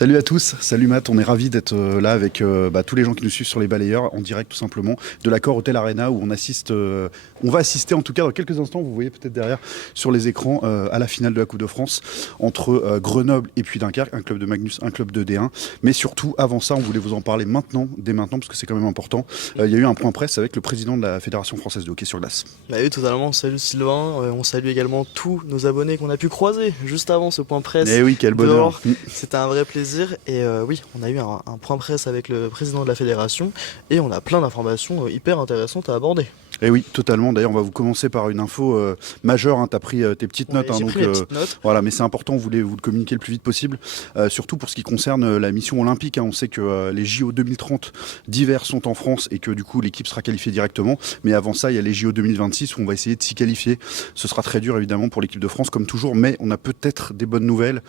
Salut à tous, salut Matt, on est ravis d'être là avec tous les gens qui nous suivent sur les balayeurs en direct tout simplement de l'Accor Hotel Arena où on va assister en tout cas dans quelques instants, vous voyez peut-être derrière sur les écrans à la finale de la Coupe de France entre Grenoble et puis Dunkerque, un club de Magnus, un club de D1. Mais surtout avant ça, on voulait vous en parler dès maintenant parce que c'est quand même important. Il y a eu un point presse avec le président de la Fédération française de hockey sur glace. Bah oui, totalement. Salut Sylvain. On salue également tous nos abonnés qu'on a pu croiser juste avant ce point presse. Eh oui, quel bonheur. Dehors. C'était un vrai plaisir. Et oui, on a eu un point presse avec le président de la fédération et on a plein d'informations hyper intéressantes à aborder. Et oui, totalement. D'ailleurs, on va vous commencer par une info majeure. Tu as pris tes petites notes. J'ai pris mes petites notes. Voilà, mais c'est important, on voulait vous le communiquer le plus vite possible. Surtout pour ce qui concerne la mission olympique. On sait que les JO 2030 d'hiver sont en France et que du coup, l'équipe sera qualifiée directement. Mais avant ça, il y a les JO 2026 où on va essayer de s'y qualifier. Ce sera très dur, évidemment, pour l'équipe de France, comme toujours. Mais on a peut-être des bonnes nouvelles.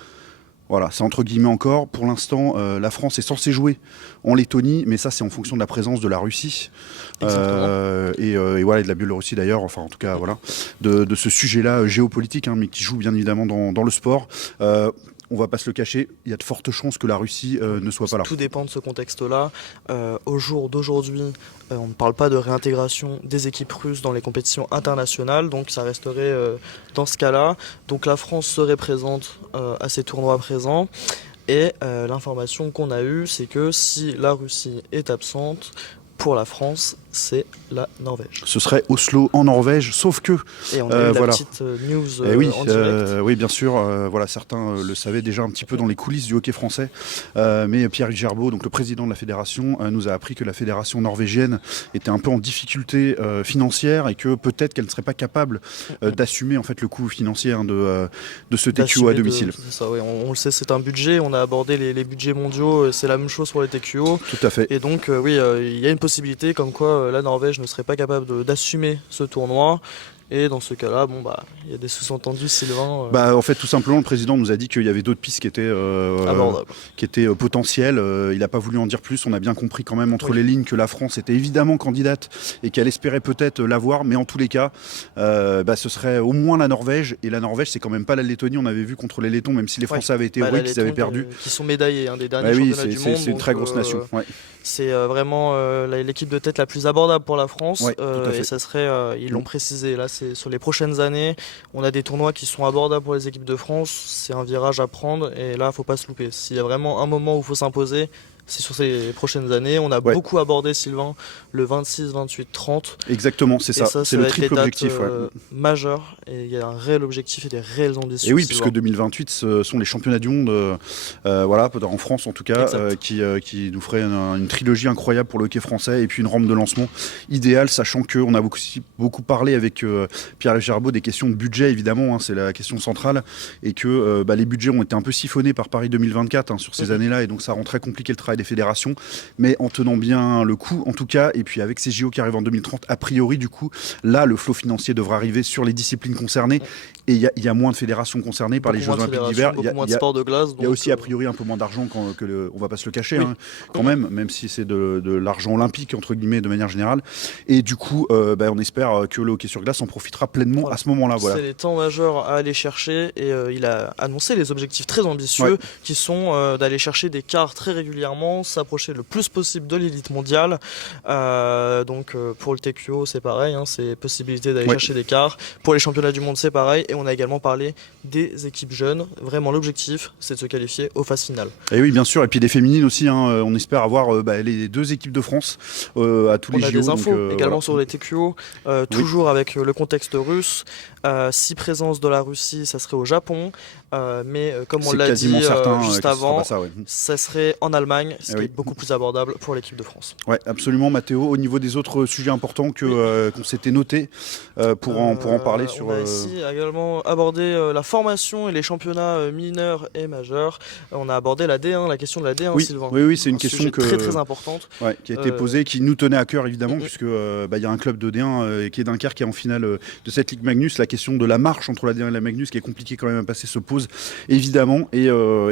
Voilà, c'est entre guillemets encore. Pour l'instant, la France est censée jouer en Lettonie, mais ça, c'est en fonction de la présence de la Russie. Et voilà, et de la Biélorussie d'ailleurs, enfin en tout cas, voilà, de ce sujet-là géopolitique, mais qui joue bien évidemment dans le sport. On va pas se le cacher, il y a de fortes chances que la Russie ne soit pas là. Tout dépend de ce contexte-là. Au jour d'aujourd'hui, on ne parle pas de réintégration des équipes russes dans les compétitions internationales, donc ça resterait dans ce cas-là. Donc la France serait présente à ces tournois présents. Et l'information qu'on a eue, c'est que si la Russie est absente, pour la France, c'est la Norvège. Ce serait Oslo en Norvège, sauf que... Et on a eu la petite news en direct. Oui, bien sûr, voilà, certains le savaient déjà un petit peu dans les coulisses du hockey français, mais Pierre Gerbeau, donc le président de la fédération, nous a appris que la fédération norvégienne était un peu en difficulté financière et que peut-être qu'elle ne serait pas capable d'assumer en fait le coût financier de ce TQO à domicile. C'est ça, oui. On le sait, c'est un budget, on a abordé les budgets mondiaux, c'est la même chose pour les TQO. Tout à fait. Et donc, oui, il y a une possibilité comme quoi la Norvège ne serait pas capable d'assumer ce tournoi. Et dans ce cas-là, il y a des sous-entendus, Sylvain. En fait, tout simplement, le président nous a dit qu'il y avait d'autres pistes qui étaient potentielles. Il n'a pas voulu en dire plus. On a bien compris quand même entre les lignes que la France était évidemment candidate et qu'elle espérait peut-être l'avoir. Mais en tous les cas, ce serait au moins la Norvège. Et la Norvège, c'est quand même pas la Lettonie. On avait vu contre les Lettons, même si les Français avaient été héroïques, qu'ils avaient perdu. Qui sont médaillés des derniers championnats du monde. C'est une très grosse nation. C'est vraiment l'équipe de tête la plus abordable pour la France. Et ça serait, ils l'ont précisé, là c'est sur les prochaines années, on a des tournois qui sont abordables pour les équipes de France, c'est un virage à prendre et là il ne faut pas se louper. S'il y a vraiment un moment où il faut s'imposer, c'est sur ces prochaines années. On a beaucoup abordé, Sylvain, le 26, 28, 30. Exactement, c'est ça. C'est le triple objectif. Majeur. Et il y a un réel objectif et des réelles ambitions. Et oui, puisque 2028, ce sont les championnats du monde, en France en tout cas, qui nous ferait une trilogie incroyable pour le hockey français et puis une rampe de lancement idéale, sachant qu'on a beaucoup parlé avec Pierre Gerbeau des questions de budget, évidemment, c'est la question centrale, et que les budgets ont été un peu siphonnés par Paris 2024 sur ces années-là, et donc ça rend très compliqué le travail des fédérations, mais en tenant bien le coup en tout cas, et puis avec ces JO qui arrivent en 2030, a priori du coup, là le flot financier devra arriver sur les disciplines concernées, et il y a moins de fédérations concernées par les Jeux Olympiques d'hiver. Il y a sport de glace. Il y a aussi a priori un peu moins d'argent on va pas se le cacher, quand même si c'est de l'argent olympique entre guillemets de manière générale, et du coup on espère que le hockey sur glace en profitera pleinement à ce moment-là. Voilà. C'est les temps majeurs à aller chercher, et il a annoncé les objectifs très ambitieux qui sont d'aller chercher des quarts très régulièrement, s'approcher le plus possible de l'élite mondiale. Pour le TQO c'est pareil, c'est possibilité d'aller chercher des quarts. Pour les championnats du monde c'est pareil, et on a également parlé des équipes jeunes. Vraiment l'objectif c'est de se qualifier aux phases finales. Et oui bien sûr, et puis des féminines aussi, on espère avoir les deux équipes de France à tous les JO. On a des infos également sur les TQO, toujours avec le contexte russe. Si présence de la Russie, ça serait au Japon, mais comme on l'a dit juste avant, ça serait en Allemagne, ce qui est beaucoup plus abordable pour l'équipe de France. Oui, absolument, Mathéo. Au niveau des autres sujets importants qu'on s'était notés pour en parler on a ici également abordé la formation et les championnats mineurs et majeurs. On a abordé la D1, la question de la D1, Sylvain. Oui, c'est une question très importante, qui a été posée, qui nous tenait à cœur évidemment, puisque y a un club de D1 qui est Dunkerque, qui est en finale de cette Ligue Magnus. La question de la marche entre la D1 et la Magnus, qui est compliquée quand même à passer, se pose évidemment, et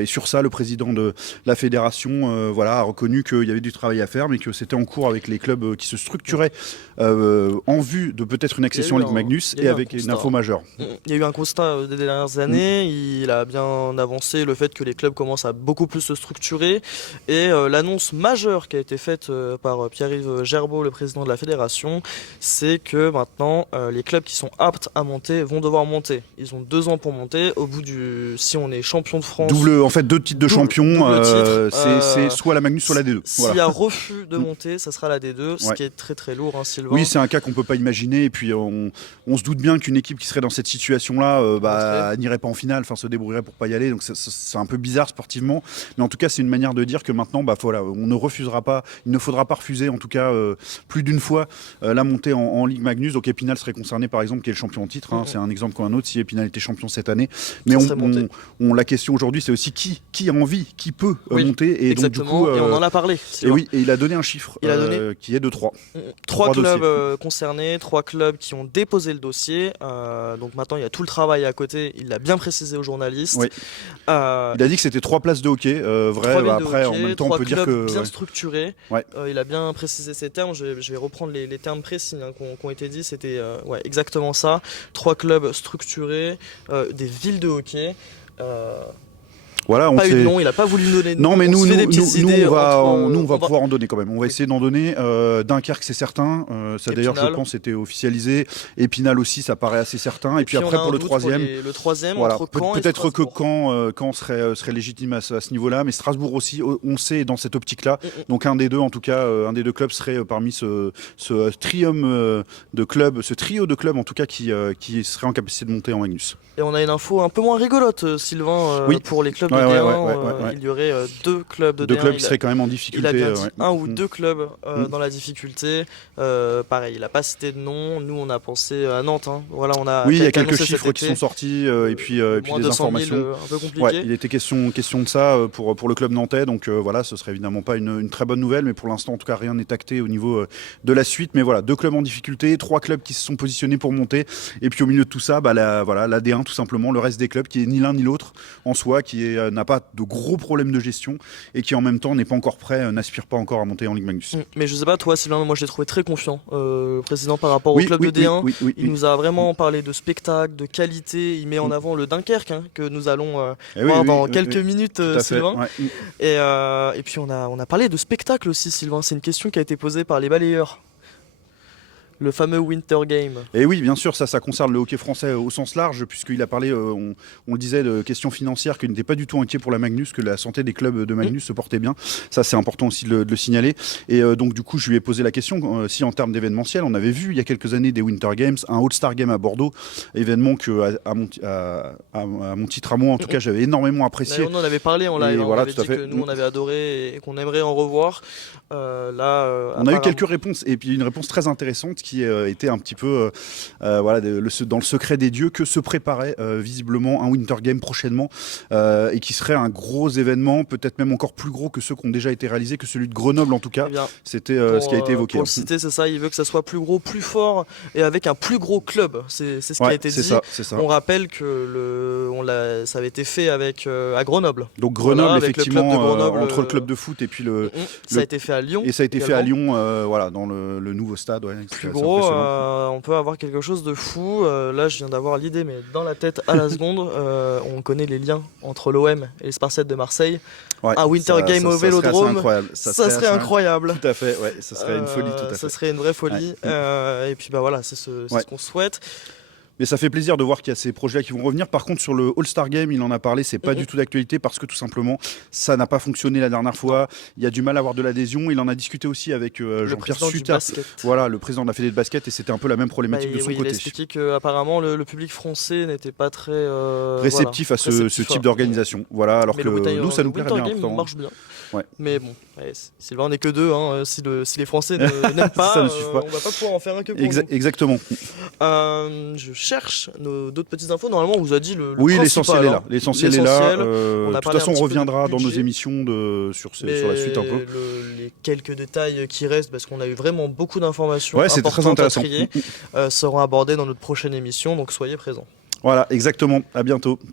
sur ça le président de la fédération a reconnu qu'il y avait du travail à faire, mais que c'était en cours avec les clubs qui se structuraient en vue de peut-être une accession en Ligue Magnus, et avec une info majeure. Il y a eu un constat des dernières années. Il a bien avancé le fait que les clubs commencent à beaucoup plus se structurer. Et l'annonce majeure qui a été faite par Pierre-Yves Gerbeau, le président de la fédération, c'est que maintenant les clubs qui sont aptes à monter vont devoir monter. Ils ont 2 ans pour monter. Au bout si on est champion de France, en fait 2 titres de champion, c'est soit la Magnus soit la D2. S'il y a refus de monter, ça sera la D2, ce qui est très très lourd, hein, Sylvain. Oui, c'est un cas qu'on peut pas imaginer. Et puis on se doute bien qu'une équipe qui serait dans cette situation-là n'irait pas en finale, se débrouillerait pour pas y aller. Donc c'est un peu bizarre sportivement. Mais en tout cas, c'est une manière de dire que maintenant, voilà, on ne refusera pas, il ne faudra pas refuser, en tout cas plus d'une fois, la montée en Ligue Magnus. Donc Épinal serait concerné, par exemple, qui est le champion en titre. C'est un exemple comme un autre, si Épinal était champion cette année. Mais la question aujourd'hui, c'est aussi qui a envie, qui peut monter. Et exactement, donc, du coup, et on en a parlé. Et oui, et il a donné un chiffre qui est de 3. 3 clubs concernés, 3 clubs qui ont déposé le dossier. Donc maintenant, il y a tout le travail à côté. Il l'a bien précisé aux journalistes. Oui. Il a dit que c'était 3 places de hockey. Après, en même temps, on peut dire que bien structurés. Il a bien précisé ces termes. Je vais reprendre les termes précis qui ont été dit. C'était exactement ça. 3 clubs structurés, des villes de hockey. Voilà, pas eu de nom, il n'a pas voulu nous donner de nom. Non, mais nous, on va pouvoir en donner quand même. On va essayer d'en donner. Dunkerque, c'est certain. Ça, d'ailleurs, je pense, était officialisé. Épinal aussi, ça paraît assez certain. Et puis après, pour le troisième. Le troisième, voilà, entre Caen peut-être que Caen serait légitime à ce niveau-là. Mais Strasbourg aussi, on sait, dans cette optique-là. Donc un des deux, en tout cas, un des 2 clubs serait parmi ce trium de clubs, ce trio de clubs, en tout cas, qui serait en capacité de monter en Magnus. Et on a une info un peu moins rigolote, Sylvain, pour les clubs de D1. Il y aurait 2 clubs de D1. 2 clubs qui seraient quand même en difficulté. Il a bien dit 1 ou 2 clubs dans la difficulté. Pareil, il n'a pas cité de nom. Nous, on a pensé à Nantes. Voilà, il y a quelques chiffres qui sont sortis et puis des informations. Un peu compliqué. Il était question de ça pour le club nantais. Donc voilà, ce serait évidemment pas une très bonne nouvelle. Mais pour l'instant, en tout cas, rien n'est acté au niveau de la suite. Mais voilà, 2 clubs en difficulté, 3 clubs qui se sont positionnés pour monter. Et puis au milieu de tout ça, la D1, tout simplement, le reste des clubs qui est ni l'un ni l'autre en soi, qui n'a pas de gros problèmes de gestion et qui en même temps n'est pas encore prêt, n'aspire pas encore à monter en Ligue Magnus. Mais je sais pas, toi Sylvain, moi je l'ai trouvé très confiant, le président, par rapport au club de D1. Il nous a vraiment parlé de spectacle, de qualité. Il met en avant le Dunkerque que nous allons voir dans quelques minutes, Sylvain. Et puis on a parlé de spectacle aussi, Sylvain. C'est une question qui a été posée par les balayeurs. Le fameux Winter Game. Et oui, bien sûr, ça concerne le hockey français au sens large, puisqu'il a parlé, on le disait, de questions financières, qu'il n'était pas du tout inquiet pour la Magnus, que la santé des clubs de Magnus se portait bien. Ça, c'est important aussi de le signaler. Et donc, du coup, je lui ai posé la question, si en termes d'événementiel, on avait vu il y a quelques années des Winter Games, un All-Star Game à Bordeaux, événement que, à mon titre à moi, en tout cas, j'avais énormément apprécié. On en avait parlé en live, on avait dit que nous, on avait adoré et qu'on aimerait en revoir. On a eu quelques réponses, et puis une réponse très intéressante qui était un petit peu dans le secret des dieux, que se préparait visiblement un Winter Game prochainement et qui serait un gros événement, peut-être même encore plus gros que ceux qui ont déjà été réalisés, que celui de Grenoble en tout cas. C'était ce qui a été évoqué. Pour le citer, c'est ça, il veut que ça soit plus gros, plus fort et avec un plus gros club. C'est ce qui a été dit. Ça. On rappelle que ça avait été fait à Grenoble. Donc Grenoble, effectivement, entre le club de foot et puis ça a été fait à Lyon. Et ça a été fait à Lyon, dans le nouveau stade. Plus gros, on peut avoir quelque chose de fou. Là, je viens d'avoir l'idée, mais dans la tête à la seconde. On connaît les liens entre l'OM et les Spartiates de Marseille. Un Winter Game au Vélodrome, ça serait incroyable. Tout à fait, ça serait une folie. Tout à fait. Ça serait une vraie folie. Et puis voilà, c'est ce qu'on souhaite. Mais ça fait plaisir de voir qu'il y a ces projets qui vont revenir. Par contre, sur le All-Star Game, il en a parlé, c'est pas du tout d'actualité parce que tout simplement, ça n'a pas fonctionné la dernière fois. Il y a du mal à avoir de l'adhésion. Il en a discuté aussi avec Jean-Pierre Suta, le président de la Fédé de basket, et c'était un peu la même problématique de son côté. Il a expliqué qu'apparemment le public français n'était pas très réceptif à ce type d'organisation. Voilà, alors que nous, ça nous plairait bien. Ça marche bien. Mais bon, Sylvain, on n'est que 2. Si les Français n'aiment pas, on va pas pouvoir en faire un que pour nous. Exactement. Je cherche d'autres petites infos. Normalement, on vous a dit le l'essentiel est là. L'essentiel est là. De toute façon, on reviendra dans nos émissions sur la suite un peu. Les quelques détails qui restent, parce qu'on a eu vraiment beaucoup d'informations c'était très intéressant. à trier, seront abordés dans notre prochaine émission. Donc soyez présents. Voilà, exactement. À bientôt.